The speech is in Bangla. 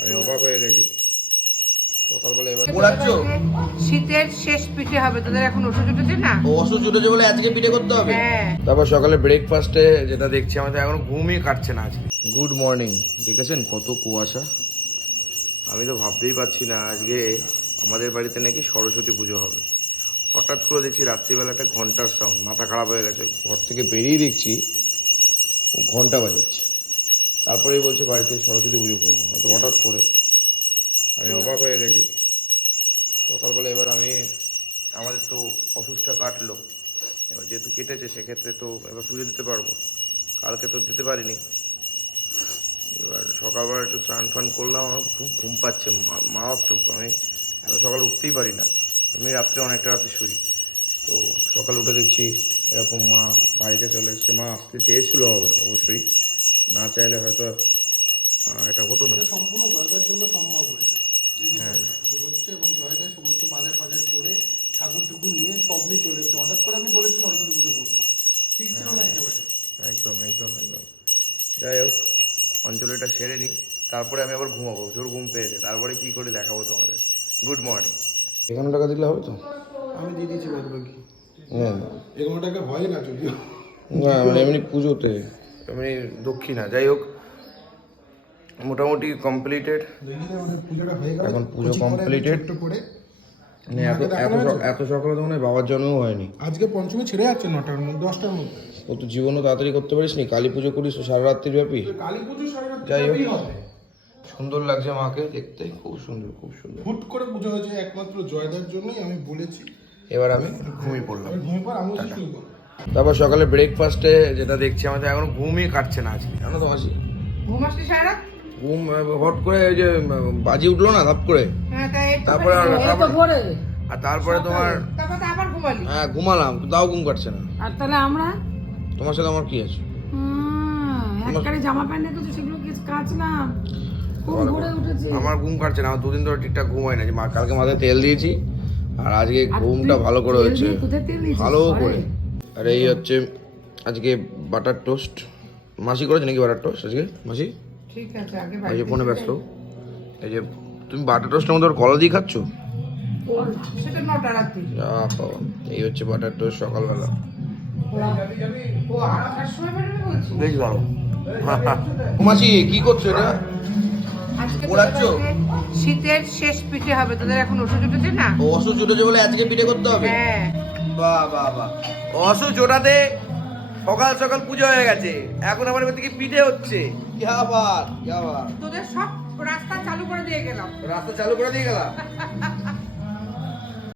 আমি অবাক হয়ে গেছি। সকালবেলা এবার পোড়াচ্ছ? শীতের শেষ পিঠে হবে তোদের এখন ওষুধ উঠেছে না? ও অসুস্থ উঠেছে বলে আজকে পিঠে করতে হবে? হ্যাঁ। তারপর সকালে ব্রেকফাস্টে যেটা দেখছি আমাদের এখন ঘুমই কাটছে না আজকে। গুড মর্নিং দেখেছেন কত কুয়াশা? আমি তো ভাবতেই পারছি না আজকে আমাদের বাড়িতে নাকি সরস্বতী পুজো হবে। হঠাৎ করে দেখছি রাত্রিবেলা একটা ঘণ্টার সাউন্ড মাথা খারাপ হয়ে গেছে। ঘর থেকে বেরিয়ে দেখছি ঘণ্টা বাজাচ্ছে। তারপরেই বলছে বাড়িতে সরস্বতী পুজো করব। হয়তো হঠাৎ করে। আমি অবাক হয়ে গেছি। সকালবেলা এবার আমি আমাদের তো অসুস্থটা কাটলো। এবার যেহেতু কেটেছে সেক্ষেত্রে তো এবার পুজো দিতে পারব। কালকে তো দিতে পারিনি। এবার সকালবেলা একটু স্নান ফান করলাম আমার খুব ঘুম পাচ্ছে। মা- মারাত্মক আমি সকালে উঠতেই পারি না। আমি রাত্রে অনেকটা রাতে শুই। তো সকালে উঠে দেখছি এরকম মা বাড়িতে চলে এসছে। মা আসতে চেয়েছিল অব- অবশ্যই। না চাইলে হয়তো এটা হতো না। সম্পূর্ণ জয়দার জন্য সম্ভব হয়েছে। হ্যাঁ। হচ্ছে এবং জয়দার সমস্ত বাজার ফাজার করে ঠাকুর টুকুর নিয়ে সব নিয়ে চলে এসেছে। হঠাৎ করে আমি বলেছি সরস্বতী পুজো করব। ঠিক ছিল না একেবারে। একদম একদম একদম। যাই হোক অঞ্চলিটা সেরে নিই তারপরে আমি আবার ঘুমাবো জোর ঘুম পেয়েছে। তারপরে কি করে দেখাবো তোমাদের? গুড মর্নিং এখানে টাকা দিলে হবে তো? আমি দিয়ে দিয়েছি বাদ বাকি হ্যাঁ। এগুলো টাকা হয় না যদিও। না মানে এমনি পুজোতে। এমনি দক্ষিণা যাই হোক মোটামুটি কমপ্লিটেড হয়ে এখন পুজো কমপ্লিটেড করে মানে এত সকালে তো মানে বাবার জন্মও হয়নি। আজকে পঞ্চমী ছেড়ে যাচ্ছে নটার মধ্যে দশটার মধ্যে। ও তো জীবনও তাড়াতাড়ি করতে পারিস নি? কালী পুজো করিস সারা রাত্রির ব্যাপী। কালী পুজো যাই হোক। সুন্দর লাগছে মাকে দেখতে খুব সুন্দর খুব সুন্দর। হুট করে পুজো হয়েছে একমাত্র জয়দার জন্যই আমি বলেছি। এবার আমি ঘুমিয়ে পড়লাম। ঘুমিয়ে পর আমি শুরু করব তারপর সকালে ব্রেকফাস্টে যেটা দেখছি আমাদের এখন ঘুমই কাটছে না আজকে। জানো তো মাসি? ঘুমাসনি সারা ঘুম হট করে ওই যে বাজি উঠল না ধাপ করে? হ্যাঁ তারপরে আর- তারপরে আর তারপরে তোমার হ্যাঁ ঘুমালাম তাও ঘুম কাটছে না। আর তাহলে আমরা? তোমার সাথে আমার কি আছে? জামা প্যান্ট সেগুলো কাচলাম আমার ঘুম কাটছে না আমার দুদিন ধরে ঠিকঠাক ঘুম হয় না। যে মা- কালকে মাথায় তেল দিয়েছি আর আজকে ঘুমটা ভালো করে দিয়েছিস? ভালো করে। আর এই হচ্ছে আজকে বাটার টোস্ট। মাসি করেছে নাকি বাটার টোস্ট আজকে? মাসি? ঠিক আছে আগে এই যে ফোনে ব্যস্ত। এই যে তুমি বাটার টোস্টের মধ্যে কলা দিয়ে খাচ্ছ? এই হচ্ছে বাটার টোস্ট সকালবেলা। ও আটটার সময় বেরোবে বলছি? বেশ ভালো। মাসি কি করছ এটা? পোড়াচ্ছ? শীতের শেষ পিঠে হবে তোদের এখন ওষুধ উঠেছে না? ও অসুস্থ উঠেছে বলে আজকে পিঠে করতে হবে? হ্যাঁ। বাহ বাহ বাহ অসু জোটাতে সকাল সকাল পুজো হয়ে গেছে। এখন আমার এবার থেকে পিঠে হচ্ছে। কি আবার কি আবার। তোদের সব রাস্তা চালু করে দিয়ে গেলাম। রাস্তা চালু করে দিয়ে গেলাম।